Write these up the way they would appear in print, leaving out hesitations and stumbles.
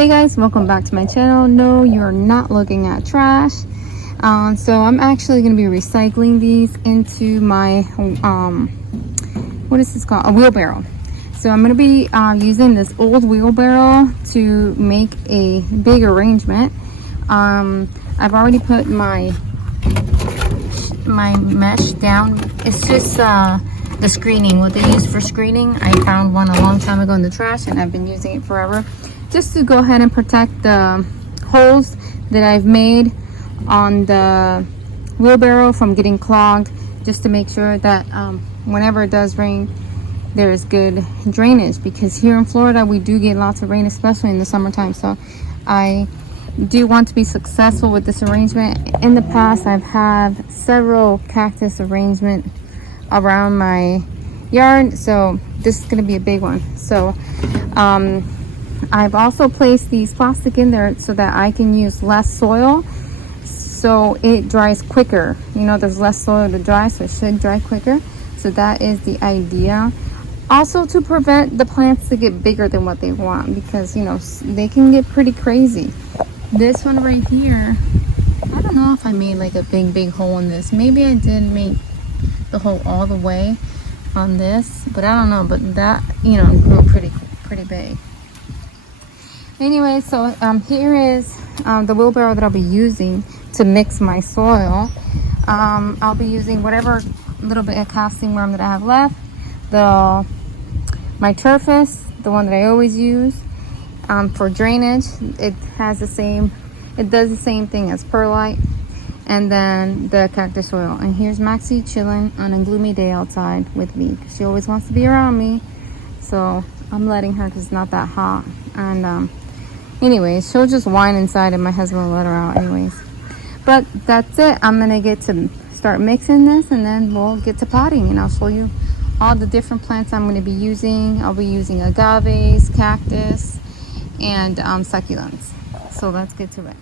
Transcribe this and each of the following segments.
Hey guys, welcome back to my channel. No, you're not looking at trash. So I'm actually going to be recycling these into my what is this called, a wheelbarrow. So I'm going to be using this old wheelbarrow to make a big arrangement. I've already put my mesh down. It's just the screening, what they use for screening. I found one a long time ago in the trash and I've been using it forever, just to go ahead and protect the holes that I've made on the wheelbarrow from getting clogged, just to make sure that whenever it does rain, there is good drainage, because here in Florida we do get lots of rain, especially in the summertime. So I do want to be successful with this arrangement. In the past, I've had several cactus arrangement around my yard, so this is going to be a big one. So I've also placed these plastic in there so that I can use less soil, so it dries quicker. You know, there's less soil to dry, so it should dry quicker. So that is the idea. Also to prevent the plants to get bigger than what they want, because you know they can get pretty crazy. This one right here, I don't know if I made like a big hole in this. Maybe I did make the hole all the way on this, but I don't know. But that, you know, grew pretty big. Anyway, so here is the wheelbarrow that I'll be using to mix my soil. I'll be using whatever little bit of casting worm that I have left, my turfus, the one that I always use for drainage. It does the same thing as perlite, and then the cactus soil. And here's Maxie chilling on a gloomy day outside with me, because she always wants to be around me, so I'm letting her because it's not that hot. And anyways, she'll just whine inside and my husband will let her out anyways. But that's it. I'm gonna get to start mixing this, and then we'll get to potting, and I'll show you all the different plants I'm going to be using. I'll be using agaves, cactus, and succulents. So let's get to it.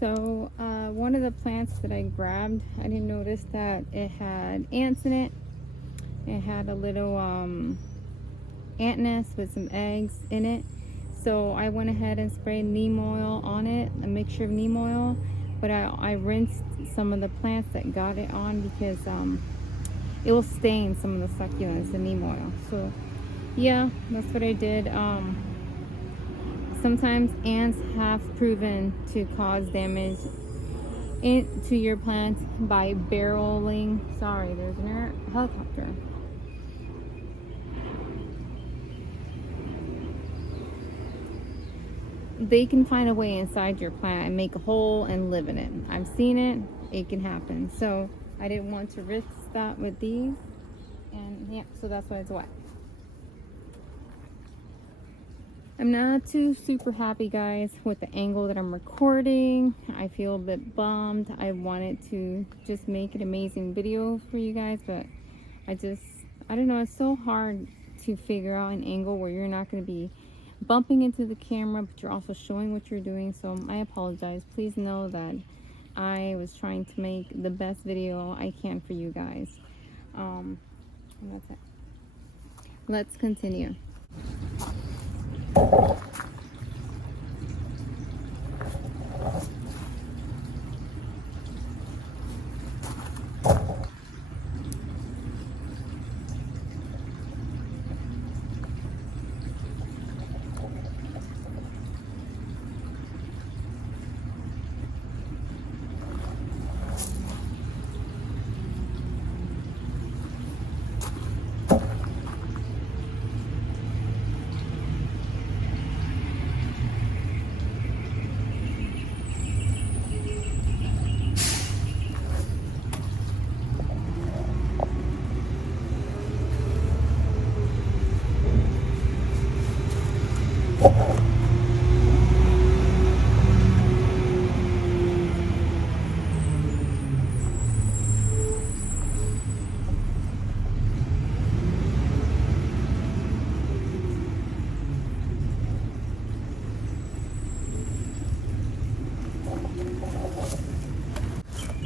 So one of the plants that I grabbed, I didn't notice that it had ants in it. It had a little ant nest with some eggs in it. So I went ahead and sprayed neem oil on it, a mixture of neem oil. But I rinsed some of the plants that got it on because it will stain some of the succulents, the neem oil. So yeah, that's what I did. Sometimes ants have proven to cause damage into your plants by barreling. Sorry, there's an helicopter. They can find a way inside your plant and make a hole and live in it. I've seen it. It can happen. So I didn't want to risk that with these. And yeah, so that's why it's wet. I'm not too super happy, guys, with the angle that I'm recording. I feel a bit bummed. I wanted to just make an amazing video for you guys, but I don't know, it's so hard to figure out an angle where you're not going to be bumping into the camera, but you're also showing what you're doing. So I apologize. Please know that I was trying to make the best video I can for you guys. And that's it. Let's continue.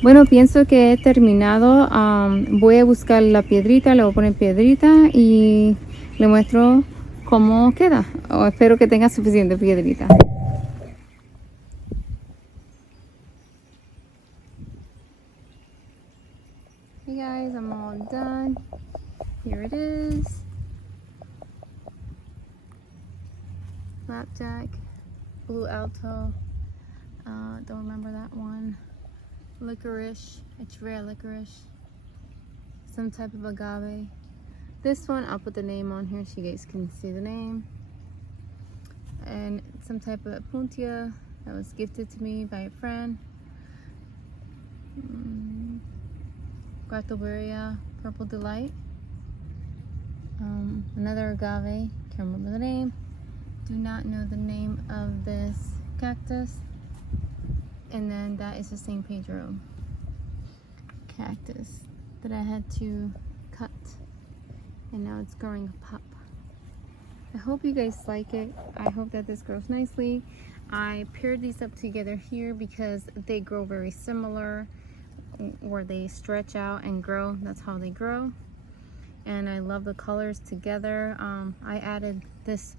Bueno, pienso que he terminado. Voy a buscar la piedrita, le voy a poner piedrita y le muestro cómo queda. Espero que tenga suficiente piedrita. Hey guys, I'm all done. Here it is. Flapjack, blue alto. Don't remember that one. Licorice, it's rare licorice, some type of agave. This one, I'll put the name on here so you guys can see the name. And some type of puntia that was gifted to me by a friend. Gratoberia, Purple Delight. Another agave, can't remember the name. Do not know the name of this cactus. And then that is the San Pedro cactus that I had to cut, and now it's growing up. I hope you guys like it. I hope that this grows nicely. I paired these up together here because they grow very similar, where they stretch out and grow. That's how they grow, and I love the colors together. I added this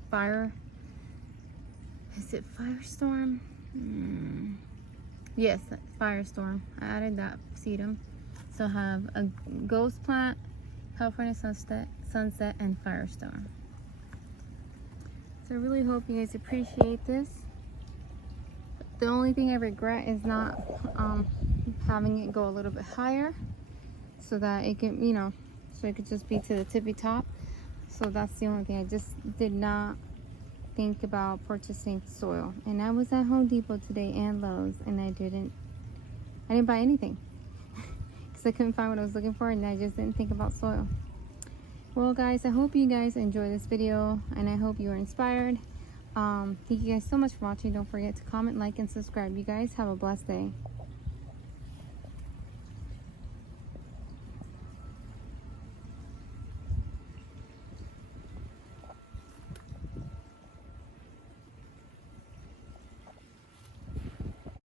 is it Firestorm? Yes, Firestorm. I added that sedum. So I have a ghost plant, California sunset, and Firestorm. So I really hope you guys appreciate this. The only thing I regret is not having it go a little bit higher, so that it can, so it could just be to the tippy top. So that's the only thing. I just did not think about purchasing soil, and I was at Home Depot today and Lowe's, and I didn't buy anything because I couldn't find what I was looking for, and I just didn't think about soil. Well guys, I hope you guys enjoy this video, and I hope you are inspired. Thank you guys so much for watching. Don't forget to comment, like, and subscribe. You guys have a blessed day.